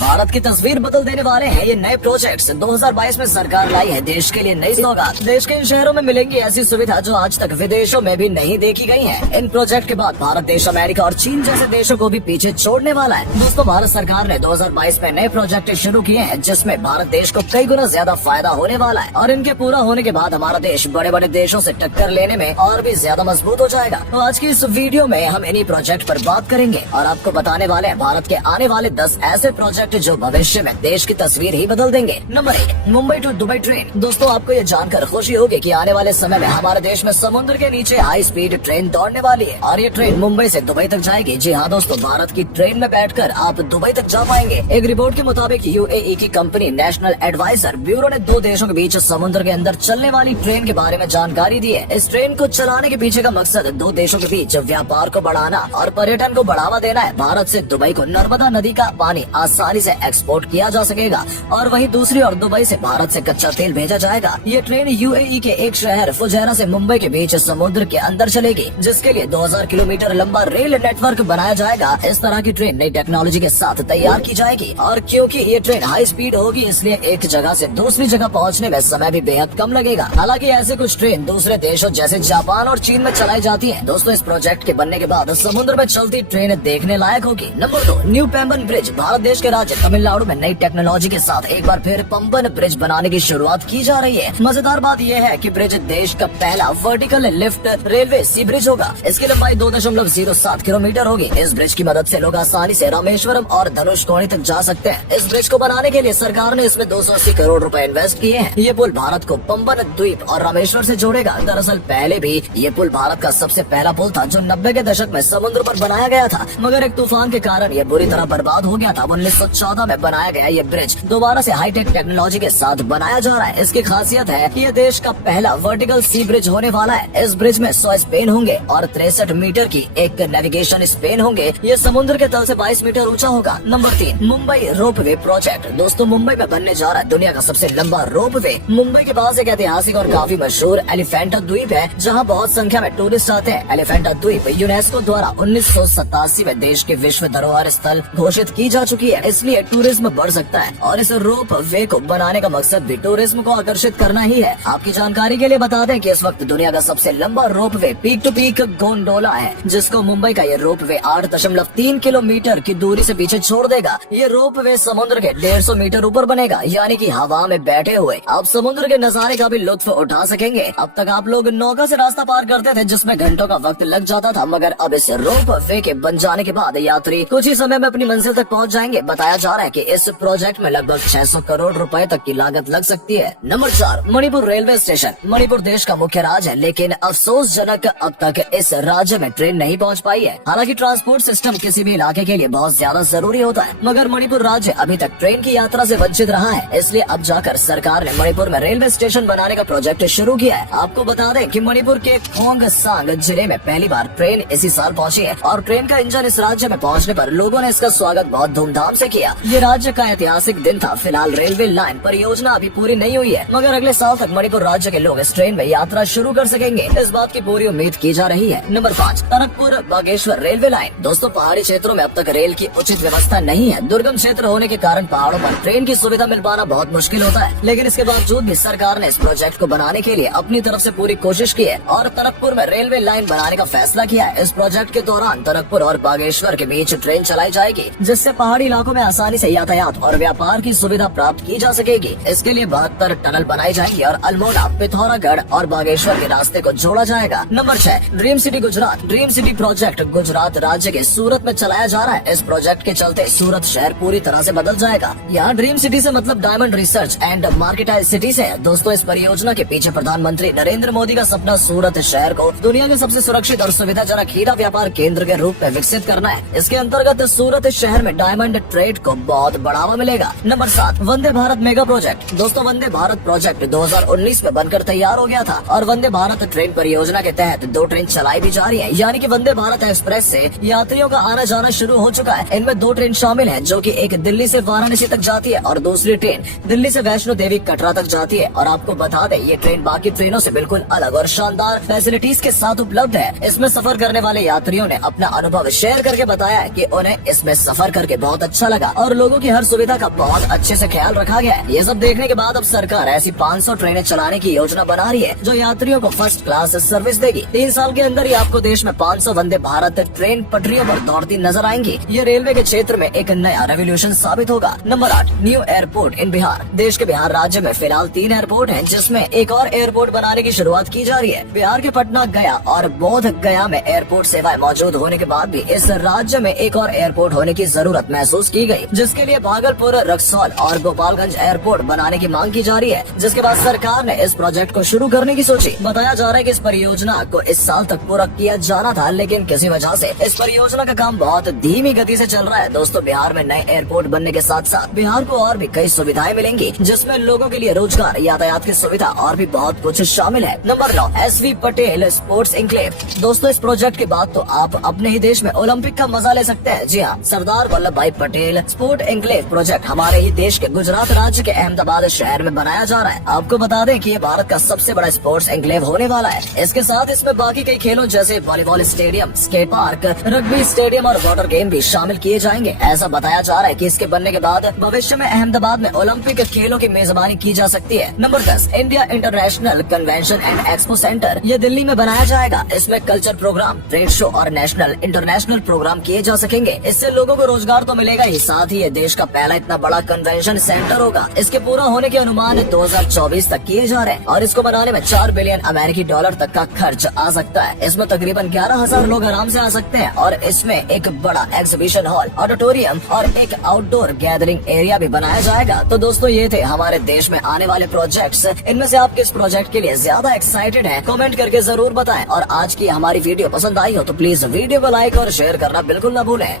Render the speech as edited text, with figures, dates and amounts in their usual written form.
भारत की तस्वीर बदल देने वाले हैं ये नए प्रोजेक्ट्स। 2022 में सरकार लाई है देश के लिए नई सौगात। देश के इन शहरों में मिलेंगी ऐसी सुविधा जो आज तक विदेशों में भी नहीं देखी गई है। इन प्रोजेक्ट के बाद भारत देश अमेरिका और चीन जैसे देशों को भी पीछे छोड़ने वाला है। दोस्तों, भारत सरकार ने 2022 में नए प्रोजेक्ट शुरू किए हैं जिसमें भारत देश को कई गुना ज्यादा फायदा होने वाला है और इनके पूरा होने के बाद हमारा देश बड़े बड़े देशों से टक्कर लेने में और भी ज्यादा मजबूत हो जाएगा। तो आज की इस वीडियो में हम इन्हीं प्रोजेक्ट पर बात करेंगे और आपको बताने वाले हैं भारत के आने वाले 10 ऐसे प्रोजेक्ट जो भविष्य में देश की तस्वीर ही बदल देंगे। Number 1, Mumbai to Dubai train. दोस्तों, आपको ये जानकर खुशी होगी कि आने वाले समय में हमारे देश में समुद्र के नीचे हाई स्पीड ट्रेन दौड़ने वाली है और ये ट्रेन मुंबई से दुबई तक जाएगी। जी हाँ दोस्तों, भारत की ट्रेन में बैठकर आप दुबई तक जा पाएंगे। एक रिपोर्ट के मुताबिक यूएई की कंपनी नेशनल एडवाइजर ब्यूरो ने 2 देशों के बीच समुद्र के अंदर चलने वाली ट्रेन के बारे में जानकारी दी है। इस ट्रेन को चलाने के पीछे का मकसद 2 देशों के बीच व्यापार को बढ़ाना और पर्यटन को बढ़ावा देना है। भारत से दुबई को नर्मदा नदी का पानी आसानी से एक्सपोर्ट किया जा सकेगा और वहीं दूसरी ओर दुबई से भारत से कच्चा तेल भेजा जाएगा। ये ट्रेन यूएई के एक शहर फुजैरा से मुंबई के बीच समुद्र के अंदर चलेगी, जिसके लिए 2000 किलोमीटर लंबा रेल नेटवर्क बनाया जाएगा। इस तरह की ट्रेन नई टेक्नोलॉजी के साथ तैयार की जाएगी और क्योंकि ये ट्रेन हाई स्पीड होगी इसलिए एक जगह से दूसरी जगह पहुंचने में समय भी बेहद कम लगेगा। हालांकि ऐसे कुछ ट्रेन दूसरे देशों जैसे जापान और चीन में चलाई जाती है। दोस्तों, इस प्रोजेक्ट के बनने के बाद समुद्र में चलती ट्रेन देखने लायक होगी। Number 2, new Pamban bridge. Bharat देश के राज्य तमिलनाडु में नई टेक्नोलॉजी के साथ एक बार फिर पंबन ब्रिज बनाने की शुरुआत की जा रही है। मजेदार बात यह है कि ब्रिज देश का पहला वर्टिकल लिफ्ट रेलवे सी ब्रिज होगा। इसकी लंबाई 2.07 किलोमीटर होगी। इस ब्रिज की मदद से लोग आसानी से रामेश्वरम और धनुषकोडी तक जा सकते हैं। इस ब्रिज को बनाने के लिए सरकार ने इसमें 280 करोड़ रुपए इन्वेस्ट किए हैं। ये पुल भारत को पंबन द्वीप और रामेश्वर से जोड़ेगा। दरअसल पहले भी ये पुल भारत का सबसे पहला पुल था जो 90 के दशक में समुद्र पर बनाया गया था, मगर एक तूफान के कारण ये बुरी तरह बर्बाद हो गया था। 1914 में बनाया गया ये ब्रिज दोबारा से हाईटेक टेक्नोलॉजी के साथ बनाया जा रहा है। इसकी खासियत है कि ये देश का पहला वर्टिकल सी ब्रिज होने वाला है। इस ब्रिज में 100 स्पेन होंगे और 63 मीटर की एक नेविगेशन स्पेन होंगे। ये समुद्र के तल से 22 मीटर ऊंचा होगा। Number 3, Mumbai ropeway project. दोस्तों, मुंबई में बनने जा रहा है दुनिया का सबसे लंबा रोपवे। मुंबई के पास एक ऐतिहासिक और काफी मशहूर एलिफेंटा द्वीप है जहाँ बहुत संख्या में टूरिस्ट आते हैं। एलिफेंटा द्वीप यूनेस्को द्वारा 1987 में देश के विश्व धरोहर स्थल घोषित की जा चुकी है, इसलिए टूरिज्म बढ़ सकता है और इस रोप वे को बनाने का मकसद भी टूरिज्म को आकर्षित करना ही है। आपकी जानकारी के लिए बता दें कि इस वक्त दुनिया का सबसे लंबा रोप वे पीक टू पीक गोंडोला है, जिसको मुंबई का ये रोप वे 8.3 किलोमीटर की दूरी से पीछे छोड़ देगा। ये रोप वे समुद्र के 150 मीटर ऊपर बनेगा, यानी कि हवा में बैठे हुए आप समुद्र के नजारे का भी लुत्फ उठा सकेंगे। अब तक आप लोग नौका से रास्ता पार करते थे जिसमें घंटों का वक्त लग जाता था, मगर अब इस रोप वे के बन जाने के बाद यात्री कुछ ही समय में अपनी मंजिल तक पहुंच जाएंगे। बताया जा रहा है कि इस प्रोजेक्ट में लगभग 600 करोड़ रुपए तक की लागत लग सकती है। Number 4, Manipur railway station. Manipur देश का मुख्य राज्य है, लेकिन अफसोसजनक अब तक इस राज्य में ट्रेन नहीं पहुंच पाई है। हालांकि ट्रांसपोर्ट सिस्टम किसी भी इलाके के लिए बहुत ज्यादा जरूरी होता है, मगर मणिपुर राज्य अभी तक ट्रेन की यात्रा से वंचित रहा है। इसलिए अब जाकर सरकार ने मणिपुर में रेलवे स्टेशन बनाने का प्रोजेक्ट शुरू किया है। आपको बता दें कि मणिपुर के खोंगसांग जिले में पहली बार ट्रेन इसी साल पहुंची है और ट्रेन का इंजन इस राज्य में पहुंचने पर लोगों ने इसका स्वागत बहुत धूमधाम से किया। ये राज्य का ऐतिहासिक दिन था। फिलहाल रेलवे लाइन परियोजना अभी पूरी नहीं हुई है, मगर अगले साल तक मणिपुर राज्य के लोग इस ट्रेन में यात्रा शुरू कर सकेंगे। इस बात की पूरी उम्मीद की जा रही है। Number 5, Tanakpur Bageshwar railway line. दोस्तों, पहाड़ी क्षेत्रों में अब तक रेल की उचित व्यवस्था नहीं है। दुर्गम क्षेत्र होने के कारण पहाड़ों पर ट्रेन की सुविधा मिल पाना बहुत मुश्किल होता है, लेकिन इसके बावजूद भी सरकार ने इस प्रोजेक्ट को बनाने के लिए अपनी तरफ से पूरी कोशिश की है और टनकपुर में रेलवे लाइन बनाने का फैसला किया है। इस प्रोजेक्ट के दौरान टनकपुर और बागेश्वर के बीच ट्रेन चलाई जाएगी, जिससे पहाड़ी इलाकों में आसानी से यातायात और व्यापार की सुविधा प्राप्त की जा सकेगी। इसके लिए 72 टनल बनाई जाएंगी और अल्मोड़ा, पिथौरागढ़ और बागेश्वर के रास्ते को जोड़ा जाएगा। Number 6, dream city Gujarat. Dream city project Gujarat राज्य के सूरत में चलाया जा रहा है। इस प्रोजेक्ट के चलते सूरत शहर पूरी तरह से बदल जाएगा। यहाँ ड्रीम सिटी से मतलब डायमंड रिसर्च एंड मार्केटाइज सिटी से है। दोस्तों, इस परियोजना के पीछे प्रधानमंत्री नरेंद्र मोदी का सपना सूरत शहर को दुनिया के सबसे सुरक्षित और सुविधाजनक हीरा व्यापार केंद्र के रूप में विकसित करना है। इसके अंतर्गत सूरत शहर में डायमंड ट्रेड को बहुत बढ़ावा मिलेगा। Number 7, Vande Bharat mega project. दोस्तों, वंदे भारत प्रोजेक्ट 2019 में बनकर तैयार हो गया था और वंदे भारत ट्रेन परियोजना के तहत 2 ट्रेन चलाई भी जा रही है, यानी कि वंदे भारत एक्सप्रेस से यात्रियों का आना जाना शुरू हो चुका है। इनमें 2 ट्रेन शामिल है, जो कि एक दिल्ली से वाराणसी तक जाती है और दूसरी ट्रेन दिल्ली से वैष्णो देवी कटरा तक जाती है। और आपको बता दें, ये ट्रेन बाकी ट्रेनों से बिल्कुल अलग और शानदार फैसिलिटीज के साथ उपलब्ध है। इसमें सफर करने वाले यात्रियों ने अपना अनुभव शेयर करके बताया है कि उन्हें इसमें सफर करके बहुत अच्छा लगा। और लोगों की हर सुविधा का बहुत अच्छे से ख्याल रखा गया है। ये सब देखने के बाद अब सरकार ऐसी 500 ट्रेनें चलाने की योजना बना रही है जो यात्रियों को फर्स्ट क्लास सर्विस देगी। 3 साल के अंदर ही आपको देश में 500 वंदे भारत ट्रेन पटरियों पर दौड़ती नजर आएंगी। ये रेलवे के क्षेत्र में एक नया रेवोल्यूशन साबित होगा। नंबर 8, न्यू एयरपोर्ट इन बिहार। देश के बिहार राज्य में फिलहाल 3 एयरपोर्ट हैं, जिसमें एक और एयरपोर्ट बनाने की शुरुआत की जा रही है। बिहार के पटना, गया और बोध गया में एयरपोर्ट सेवाएं मौजूद होने के बाद भी इस राज्य में एक और एयरपोर्ट होने की जरूरत महसूस की गई, जिसके लिए भागलपुर, रक्सौल और गोपालगंज एयरपोर्ट बनाने की मांग की जा रही है। जिसके बाद सरकार ने इस प्रोजेक्ट को शुरू करने की सोची। बताया जा रहा है कि इस परियोजना को इस साल तक पूरा किया जाना था, लेकिन किसी वजह से इस परियोजना का काम बहुत धीमी गति से चल रहा है। दोस्तों, बिहार में नए एयरपोर्ट बनने के साथ साथ बिहार को और भी कई सुविधाएं मिलेंगी, जिसमें लोगों के लिए रोजगार, यातायात की सुविधा और भी बहुत कुछ शामिल है। Number 9, SV Patel sports enclave. दोस्तों, इस प्रोजेक्ट के बाद तो आप अपने ही देश में ओलंपिक का मजा ले सकते हैं। जी हाँ, सरदार वल्लभ भाई पटेल स्पोर्ट एन्क्लेव प्रोजेक्ट हमारे ही देश के गुजरात राज्य के अहमदाबाद शहर में बनाया जा रहा है। आपको बता दें कि ये भारत का सबसे बड़ा स्पोर्ट्स एन्क्लेव होने वाला है। इसके साथ इसमें बाकी कई खेलों जैसे volleyball stadium, skate park, rugby stadium और वाटर गेम भी शामिल किए जाएंगे। ऐसा बताया जा रहा है कि इसके बनने के बाद भविष्य में अहमदाबाद में ओलंपिक खेलों की मेजबानी की जा सकती है। Number 10, India international convention and expo centre. ये दिल्ली में बनाया जाएगा। इसमें कल्चर प्रोग्राम, ट्रेड शो और नेशनल इंटरनेशनल प्रोग्राम किए जा सकेंगे। इससे लोगों को रोजगार तो मिलेगा ही, साथ ही ये देश का पहला इतना बड़ा कन्वेंशन सेंटर होगा। इसके पूरा होने के अनुमान 2024 तक किए जा रहे हैं और इसको बनाने में 4 बिलियन अमेरिकी डॉलर तक का खर्च आ सकता है। इसमें तकरीबन 11,000 लोग आराम से आ सकते हैं और इसमें एक बड़ा एग्जीबिशन हॉल, ऑडिटोरियम और एक आउटडोर गैदरिंग एरिया भी बनाया जाएगा। तो दोस्तों, ये थे हमारे देश में आने वाले प्रोजेक्ट्स। इनमें से आप किस प्रोजेक्ट के लिए ज्यादा एक्साइटेड हैं? कमेंट करके जरूर बताएं। और आज की हमारी वीडियो पसंद आई हो तो प्लीज वीडियो को लाइक और शेयर करना बिल्कुल न भूलें।